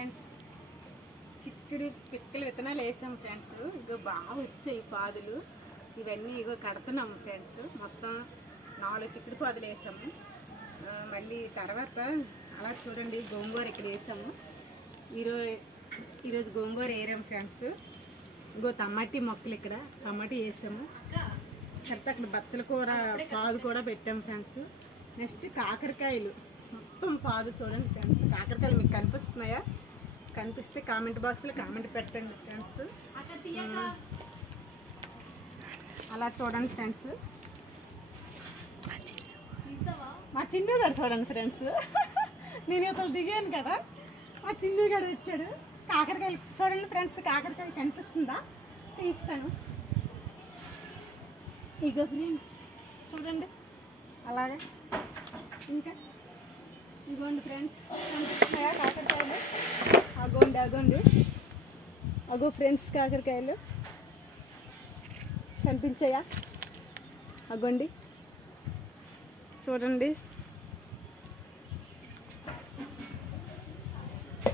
Friends, చిక్కుడు పిక్కలు విత్తనాలు వేసాం ఫ్రెండ్స్. ఇగో బాగా వచ్చాయి పాదులు. ఇవన్నీ ఇగో కడుతున్నాము ఫ్రెండ్స్. మొత్తం 4 చిక్కుడు పాదులు వేసాము. మళ్ళీ తర్వాత అలా చూడండి గోంగూర ఇక్కడ వేసాము. ఈరోజు గోంగూర వేరాము ఫ్రెండ్స్. ఇంకో టమాటీ మొక్కలు ఇక్కడ టమాటీ వేసాము. తర్వాత అక్కడ బచ్చల కూర పాదు కూడా పెట్టాము ఫ్రెండ్స్. నెక్స్ట్ కాకరకాయలు మొత్తం పాదు చూడండి ఫ్రెండ్స్. కాకరకాయలు మీకు కనిపిస్తున్నాయా? కనిపిస్తే కామెంట్ బాక్స్లో కామెంట్ పెట్టండి ఫ్రెండ్స్. అలా చూడండి ఫ్రెండ్స్. మా చిన్ను గారు చూడండి ఫ్రెండ్స్. నేను ఇతను దిగాను కదా, మా చిన్ను గారు వచ్చాడు. కాకరకాయలు చూడండి ఫ్రెండ్స్. కాకరకాయ కనిపిస్తుందా? తీస్తాను. ఇగో ఫ్రెండ్స్ చూడండి అలాగే. ఇంకా ఇగోండి ఫ్రెండ్స్ కనిపిస్తున్నాయా కాకరకాయలు? అగోండి అగో ఫ్రెండ్స్ కాకరకాయలు కనిపించాయా? అగోండి చూడండి.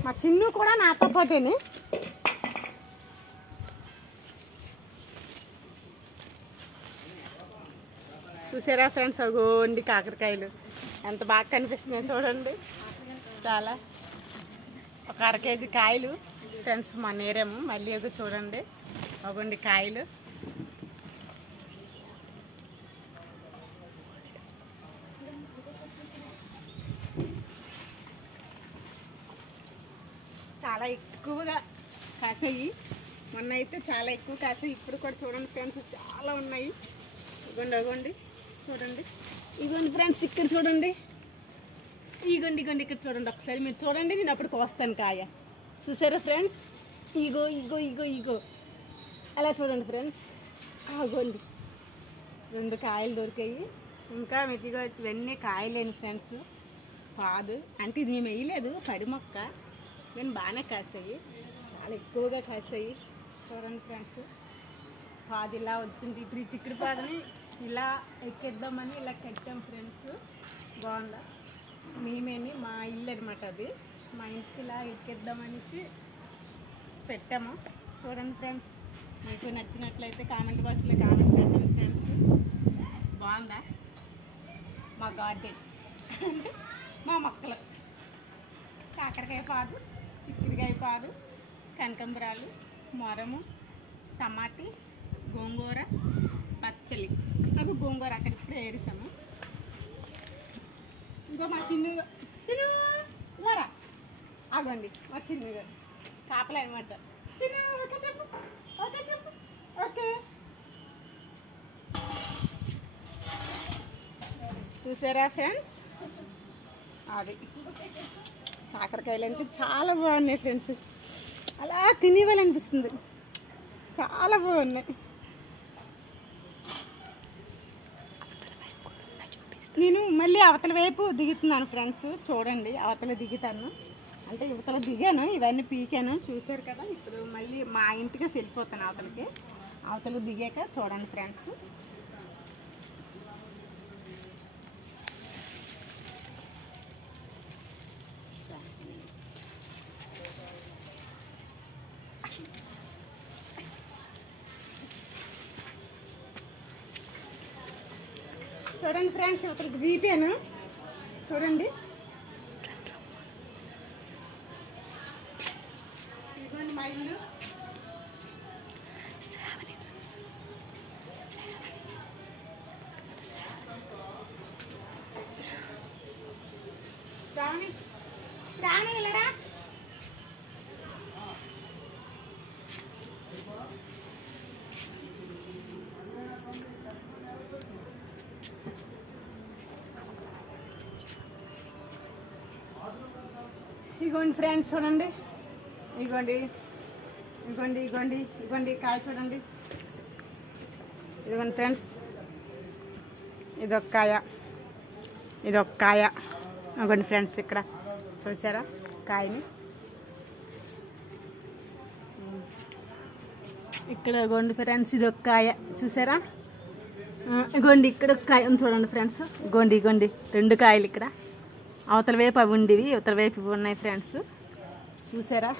మా చిన్ను కూడా నాతో పాటేనే. చూసారా ఫ్రెండ్స్? అగోండి కాకరకాయలు ఎంత బాగా కనిపిస్తున్నాయి చూడండి. చాలా ఒక 1/2 కేజీ కాయలు ఫ్రెండ్స్ మా నేరేము. మళ్ళీ ఏదో చూడండి అగోండి కాయలు. చాలా ఎక్కువగా కాసాయి. మొన్న అయితే చాలా ఎక్కువ కాసాయి. ఇప్పుడు కూడా చూడండి ఫ్రెండ్స్ చాలా ఉన్నాయి. అగోండి చూడండి. ఇగోండి ఫ్రెండ్స్ ఇక్కడ చూడండి. ఇగోండి ఇక్కడ చూడండి. ఒకసారి మీరు చూడండి, నేను అప్పుడు కోస్తాను కాయ. చూసారా ఫ్రెండ్స్? ఇగో అలా చూడండి ఫ్రెండ్స్. అగోండి 2 కాయలు దొరికాయి. ఇంకా మీకు ఇవన్నీ కాయలేని ఫ్రెండ్స్. పాదు అంటే ఇది మేము వేయలేదు, పడి మొక్క. నేను బాగానే కాసాయి, చాలా ఎక్కువగా కాసాయి. చూడండి ఫ్రెండ్స్ పాదు ఇలా వచ్చింది. ఇప్పుడు ఈ చిక్కుడు పాదని ఇలా ఎక్కిద్దామని ఇలా కట్టాం ఫ్రెండ్స్. బాగుందా? మేమేని మా ఇల్లు అనమాట అది. మా ఇంటికి ఇలా ఎక్కిద్దామనేసి పెట్టాము. చూడండి ఫ్రెండ్స్, మీకు నచ్చినట్లయితే కామెంట్ బాక్స్లో కామెంట్ పెట్టండి ఫ్రెండ్స్. బాగుందా? మా గార్డెన్ అంటే మా మొక్కలు. కాకరకాయ పాదు, చిక్కుడుకాయ పాదు, కనకాంబరాలు, మొరము, టమాటీ, గోంగూర, పచ్చలి. నాకు గోంగూర అక్కడ ఇప్పుడే ఏరిసాము. ఇంకో మా చిన్ను గారా ఆగండి. మా చిన్ను గారు కాపలే అనమాట. చిన్ను ఓకే చెప్పు. ఓకే చూసారా ఫ్రెండ్స్? అది కాకరకాయలు అంటే చాలా బాగున్నాయి ఫ్రెండ్స్. అలా తినేవాళ్ళనిపిస్తుంది. చాలా బాగున్నాయి. నేను మళ్ళీ అవతల వైపు దిగుతున్నాను ఫ్రెండ్స్. చూడండి అవతల దిగుతాను అంటే యువతల దిగాను, ఇవన్నీ పీకాను చూసారు కదా. ఇప్పుడు మళ్ళీ మా ఇంటికి వెళ్ళిపోతాను అవతలకి. అవతల దిగాక చూడండి ఫ్రెండ్స్. చూడండి ఫ్రెండ్స్ ఇవతలకి దిగాను. చూడండి ఇదిగోండి మా ఇల్లు. శ్రావణి వెళ్ళరా? ఇగోండి ఫ్రెండ్స్ చూడండి. ఇగోండి కాయ చూడండి. ఇదిగోండి ఫ్రెండ్స్ ఇదొక కాయ. ఇదిగోండి ఫ్రెండ్స్ ఇక్కడ చూసారా కాయని? ఇక్కడ ఇగోండి ఫ్రెండ్స్ ఇదొక కాయ చూసారా? ఇగోండి ఇక్కడ ఒక కాయ చూడండి ఫ్రెండ్స్. ఇగోండి 2 కాయలు ఇక్కడ. అవతల వైపు అవి ఉండేవి, ఇవతల వైపు ఇవి ఉన్నాయి ఫ్రెండ్స్. చూసారా,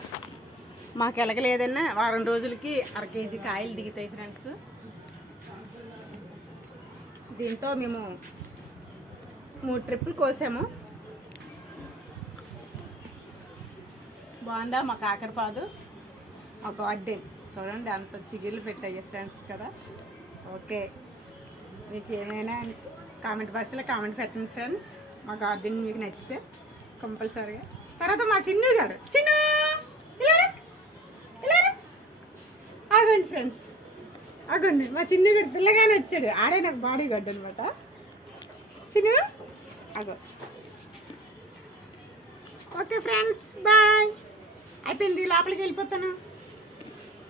మాకు ఎలగలేదన్నా వారం రోజులకి 1/2 కేజీ కాయలు దిగుతాయి ఫ్రెండ్స్. దీంతో మేము 3 ట్రిప్పులు కోసాము. బాగుందా మా కాకరపాదు, మా గార్డెన్ చూడండి అంత చిగుళ్ళు పెట్టాయి ఫ్రెండ్స్ కదా. ఓకే, మీకు ఏమైనా కామెంట్ బాక్స్లో కామెంట్ పెట్టండి ఫ్రెండ్స్. మా గార్డెన్ మీకు నచ్చితే కంపల్సరీగా. తర్వాత మా చిన్ను గారు, చిన్ను ఆగండి ఫ్రెండ్స్, ఆగండి. మా చిన్ను గారు పిల్లగానే వచ్చాడు, ఆడే నాకు బాడీ గార్డ్ అనమాట. చిన్ను ఆగో. Okay friends, bye. అయిపోయింది, లోపలికి వెళ్ళిపోతాను.